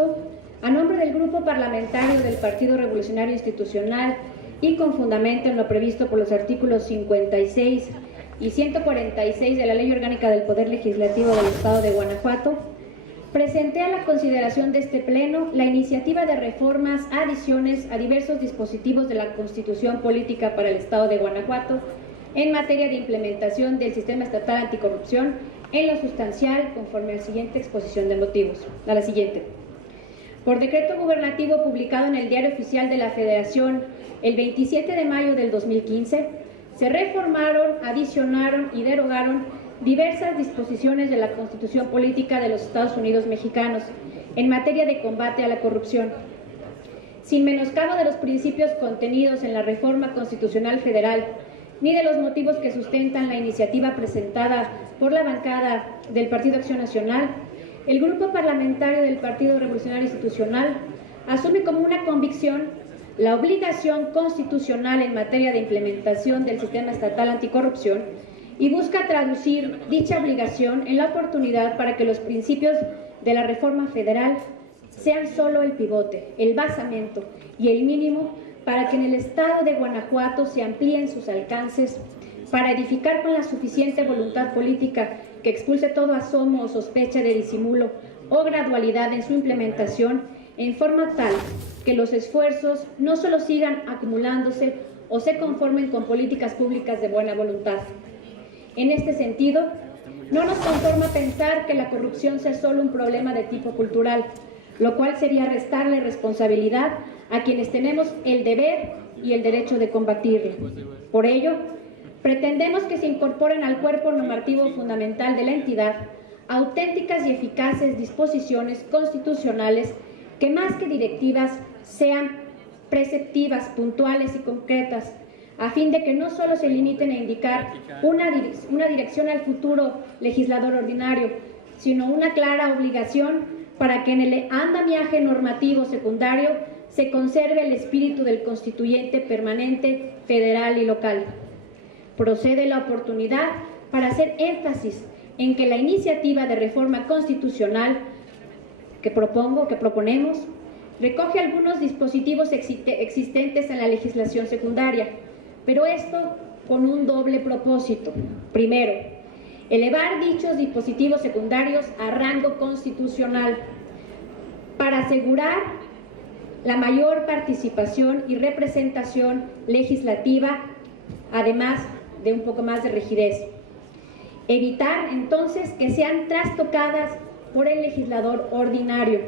Alonso, a nombre del Grupo Parlamentario del Partido Revolucionario Institucional y con fundamento en lo previsto por los artículos 56 y 146 de la Ley Orgánica del Poder Legislativo del Estado de Guanajuato, presenté a la consideración de este Pleno la iniciativa de reformas, adiciones a diversos dispositivos de la Constitución Política para el Estado de Guanajuato en materia de implementación del Sistema Estatal Anticorrupción en lo sustancial, conforme a la siguiente exposición de motivos. A la siguiente. Por decreto gubernativo publicado en el Diario Oficial de la Federación el 27 de mayo del 2015, se reformaron, adicionaron y derogaron diversas disposiciones de la Constitución Política de los Estados Unidos Mexicanos en materia de combate a la corrupción. Sin menoscabo de los principios contenidos en la Reforma Constitucional Federal, ni de los motivos que sustentan la iniciativa presentada por la bancada del Partido Acción Nacional, el Grupo Parlamentario del Partido Revolucionario Institucional asume como una convicción la obligación constitucional en materia de implementación del Sistema Estatal Anticorrupción y busca traducir dicha obligación en la oportunidad para que los principios de la reforma federal sean solo el pivote, el basamento y el mínimo para que en el Estado de Guanajuato se amplíen sus alcances para edificar con la suficiente voluntad política que expulse todo asomo o sospecha de disimulo o gradualidad en su implementación, en forma tal que los esfuerzos no solo sigan acumulándose o se conformen con políticas públicas de buena voluntad. En este sentido, no nos conforma pensar que la corrupción sea solo un problema de tipo cultural, lo cual sería restarle responsabilidad a quienes tenemos el deber y el derecho de combatirla. Por ello, pretendemos que se incorporen al cuerpo normativo fundamental de la entidad auténticas y eficaces disposiciones constitucionales que más que directivas sean preceptivas, puntuales y concretas, a fin de que no solo se limiten a indicar una dirección al futuro legislador ordinario, sino una clara obligación para que en el andamiaje normativo secundario se conserve el espíritu del constituyente permanente, federal y local. Procede la oportunidad para hacer énfasis en que la iniciativa de reforma constitucional que proponemos, recoge algunos dispositivos existentes en la legislación secundaria, pero esto con un doble propósito. Primero, elevar dichos dispositivos secundarios a rango constitucional para asegurar la mayor participación y representación legislativa, además de un poco más de rigidez. Evitar entonces que sean trastocadas por el legislador ordinario.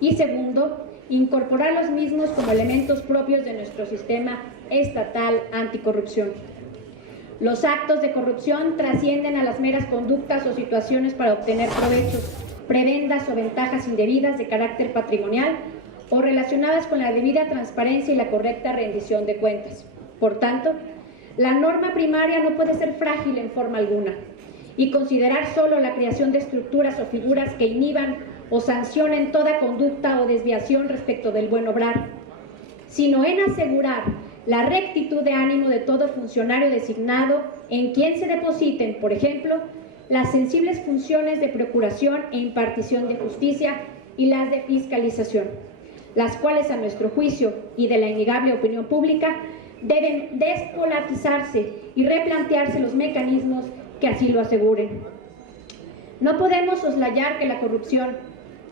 Y segundo, incorporar los mismos como elementos propios de nuestro sistema estatal anticorrupción. Los actos de corrupción trascienden a las meras conductas o situaciones para obtener provechos, prebendas o ventajas indebidas de carácter patrimonial o relacionadas con la debida transparencia y la correcta rendición de cuentas. Por tanto, la norma primaria no puede ser frágil en forma alguna y considerar solo la creación de estructuras o figuras que inhiban o sancionen toda conducta o desviación respecto del buen obrar, sino en asegurar la rectitud de ánimo de todo funcionario designado en quien se depositen, por ejemplo, las sensibles funciones de procuración e impartición de justicia y las de fiscalización, las cuales a nuestro juicio y de la innegable opinión pública deben despolitizarse y replantearse los mecanismos que así lo aseguren. No podemos soslayar que la corrupción,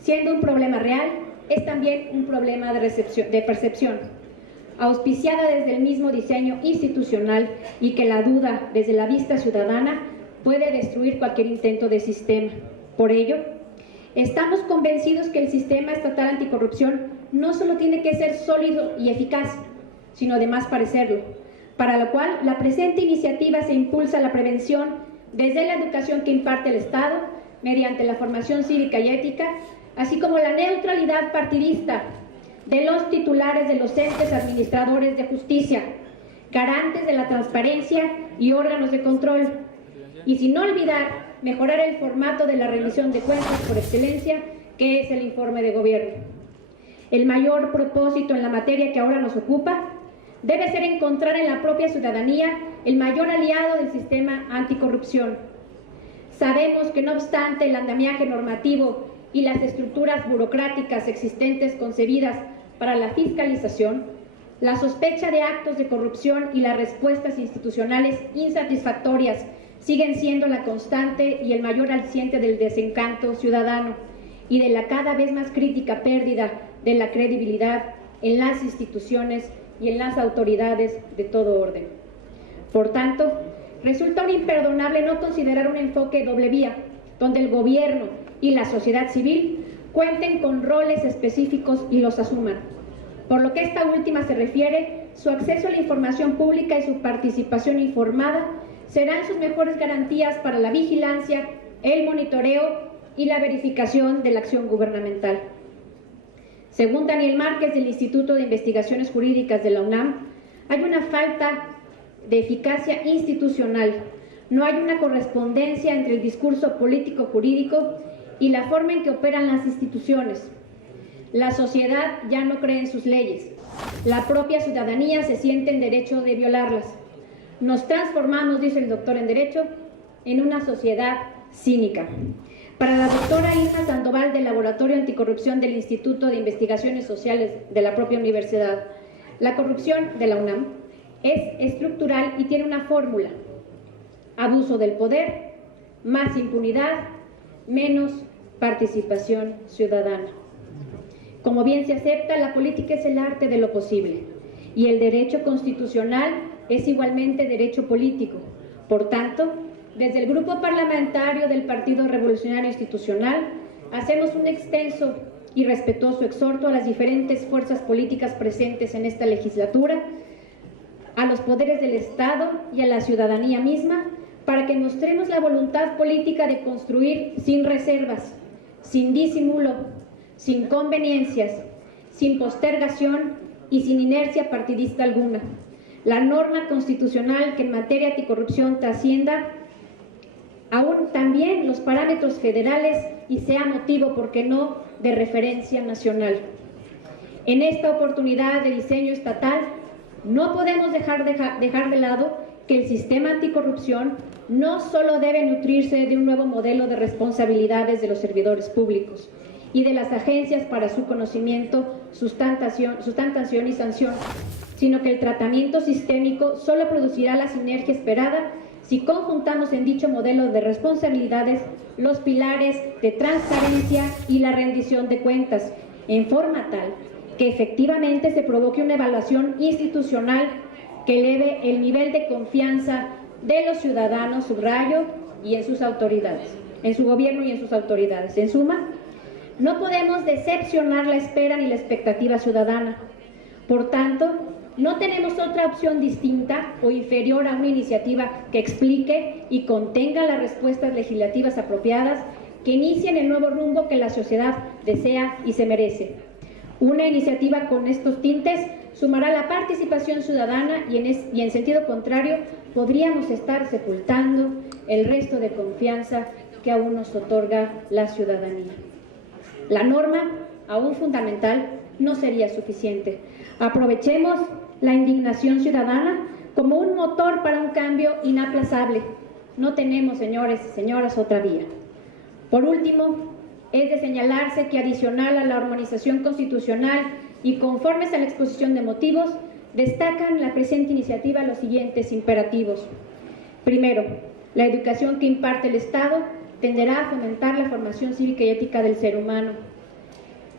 siendo un problema real, es también un problema de percepción, auspiciada desde el mismo diseño institucional y que la duda desde la vista ciudadana puede destruir cualquier intento de sistema. Por ello, estamos convencidos que el sistema estatal anticorrupción no solo tiene que ser sólido y eficaz, sino además parecerlo, para lo cual la presente iniciativa se impulsa la prevención desde la educación que imparte el Estado, mediante la formación cívica y ética, así como la neutralidad partidista de los titulares de los entes administradores de justicia, garantes de la transparencia y órganos de control, y sin olvidar mejorar el formato de la rendición de cuentas por excelencia, que es el informe de gobierno. El mayor propósito en la materia que ahora nos ocupa debe ser encontrar en la propia ciudadanía el mayor aliado del sistema anticorrupción. Sabemos que no obstante el andamiaje normativo y las estructuras burocráticas existentes concebidas para la fiscalización, la sospecha de actos de corrupción y las respuestas institucionales insatisfactorias siguen siendo la constante y el mayor aliciente del desencanto ciudadano y de la cada vez más crítica pérdida de la credibilidad en las instituciones y en las autoridades de todo orden. Por tanto, resulta un imperdonable no considerar un enfoque doble vía, donde el gobierno y la sociedad civil cuenten con roles específicos y los asuman. Por lo que esta última se refiere, su acceso a la información pública y su participación informada serán sus mejores garantías para la vigilancia, el monitoreo y la verificación de la acción gubernamental. Según Daniel Márquez del Instituto de Investigaciones Jurídicas de la UNAM, hay una falta de eficacia institucional. No hay una correspondencia entre el discurso político-jurídico y la forma en que operan las instituciones. La sociedad ya no cree en sus leyes. La propia ciudadanía se siente en derecho de violarlas. Nos transformamos, dice el doctor en Derecho, en una sociedad cínica. Para la doctora Irma Sandoval del Laboratorio Anticorrupción del Instituto de Investigaciones Sociales de la propia universidad, la corrupción de la UNAM es estructural y tiene una fórmula: abuso del poder, más impunidad, menos participación ciudadana. Como bien se acepta, la política es el arte de lo posible y el derecho constitucional es igualmente derecho político. Por tanto, desde el Grupo Parlamentario del Partido Revolucionario Institucional hacemos un extenso y respetuoso exhorto a las diferentes fuerzas políticas presentes en esta legislatura, a los poderes del Estado y a la ciudadanía misma, para que mostremos la voluntad política de construir sin reservas, sin disimulo, sin conveniencias, sin postergación y sin inercia partidista alguna, la norma constitucional que en materia anticorrupción trascienda aún también los parámetros federales y sea motivo, ¿por qué no?, de referencia nacional. En esta oportunidad de diseño estatal, no podemos dejar de lado que el sistema anticorrupción no solo debe nutrirse de un nuevo modelo de responsabilidades de los servidores públicos y de las agencias para su conocimiento, sustentación y sanción, sino que el tratamiento sistémico solo producirá la sinergia esperada si conjuntamos en dicho modelo de responsabilidades los pilares de transparencia y la rendición de cuentas, en forma tal que efectivamente se provoque una evaluación institucional que eleve el nivel de confianza de los ciudadanos, subrayo, y en sus autoridades, en su gobierno y en sus autoridades. En suma, no podemos decepcionar la espera ni la expectativa ciudadana. Por tanto, no tenemos otra opción distinta o inferior a una iniciativa que explique y contenga las respuestas legislativas apropiadas que inicien el nuevo rumbo que la sociedad desea y se merece. Una iniciativa con estos tintes sumará la participación ciudadana y en sentido contrario podríamos estar sepultando el resto de confianza que aún nos otorga la ciudadanía. La norma, aún fundamental, no sería suficiente. Aprovechemos la indignación ciudadana como un motor para un cambio inaplazable. No tenemos, señores y señoras, otra vía. Por último, es de señalarse que adicional a la armonización constitucional y conformes a la exposición de motivos, destacan la presente iniciativa los siguientes imperativos. Primero, la educación que imparte el Estado tenderá a fomentar la formación cívica y ética del ser humano.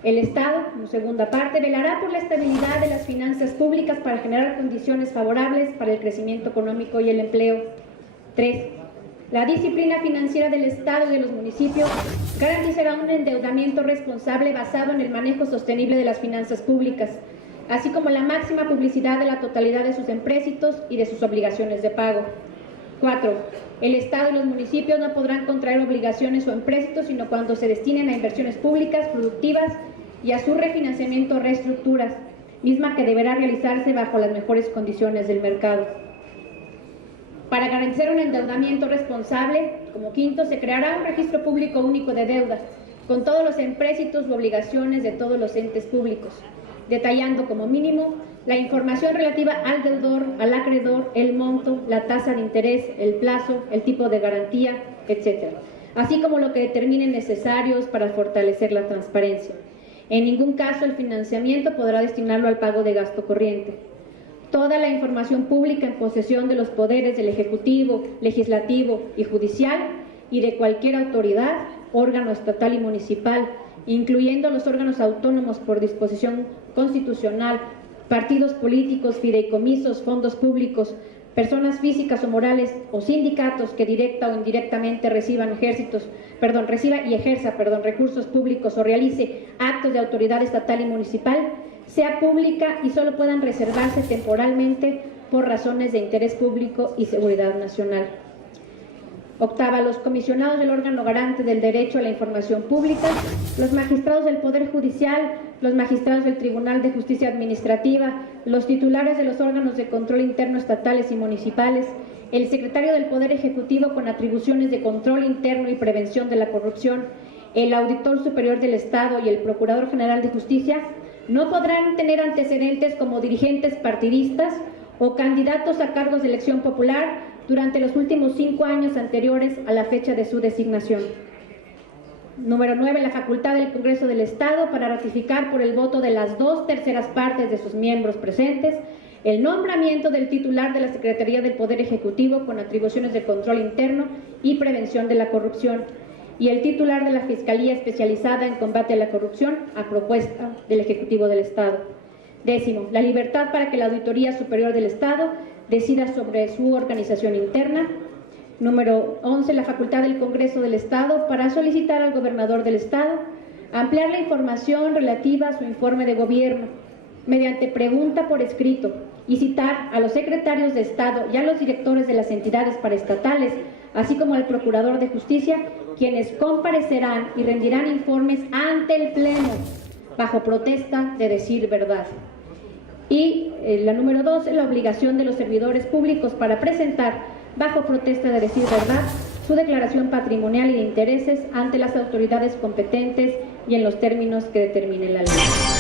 El Estado, como segunda parte, velará por la estabilidad de las finanzas públicas para generar condiciones favorables para el crecimiento económico y el empleo. 3. La disciplina financiera del Estado y de los municipios garantizará un endeudamiento responsable basado en el manejo sostenible de las finanzas públicas, así como la máxima publicidad de la totalidad de sus empréstitos y de sus obligaciones de pago. 4. El Estado y los municipios no podrán contraer obligaciones o empréstitos sino cuando se destinen a inversiones públicas, productivas y a su refinanciamiento o reestructuras, misma que deberá realizarse bajo las mejores condiciones del mercado. Para garantizar un endeudamiento responsable, como quinto, se creará un registro público único de deuda, con todos los empréstitos u obligaciones de todos los entes públicos, detallando como mínimo la información relativa al deudor, al acreedor, el monto, la tasa de interés, el plazo, el tipo de garantía, etc., así como lo que determinen necesarios para fortalecer la transparencia. En ningún caso el financiamiento podrá destinarlo al pago de gasto corriente. Toda la información pública en posesión de los poderes del Ejecutivo, Legislativo y Judicial y de cualquier autoridad, órgano estatal y municipal, incluyendo los órganos autónomos por disposición constitucional, partidos políticos, fideicomisos, fondos públicos, personas físicas o morales o sindicatos que directa o indirectamente reciba y ejerza recursos públicos o realice actos de autoridad estatal y municipal, sea pública y solo puedan reservarse temporalmente por razones de interés público y seguridad nacional. Octava, los comisionados del órgano garante del derecho a la información pública, los magistrados del Poder Judicial, los magistrados del Tribunal de Justicia Administrativa, los titulares de los órganos de control interno estatales y municipales, el secretario del Poder Ejecutivo con atribuciones de control interno y prevención de la corrupción, el auditor superior del Estado y el procurador general de justicia no podrán tener antecedentes como dirigentes partidistas o candidatos a cargos de elección popular durante los últimos 5 años anteriores a la fecha de su designación. Número 9, la facultad del Congreso del Estado para ratificar por el voto de las 2/3 partes de sus miembros presentes el nombramiento del titular de la Secretaría del Poder Ejecutivo con atribuciones de control interno y prevención de la corrupción y el titular de la Fiscalía Especializada en Combate a la Corrupción a propuesta del Ejecutivo del Estado. Décimo, la libertad para que la Auditoría Superior del Estado decida sobre su organización interna. Número 11, la facultad del Congreso del Estado para solicitar al gobernador del Estado ampliar la información relativa a su informe de gobierno mediante pregunta por escrito y citar a los secretarios de Estado y a los directores de las entidades paraestatales, así como al Procurador de Justicia, quienes comparecerán y rendirán informes ante el Pleno bajo protesta de decir verdad. Y la número 12, la obligación de los servidores públicos para presentar bajo protesta de decir verdad su declaración patrimonial y de intereses ante las autoridades competentes y en los términos que determine la ley.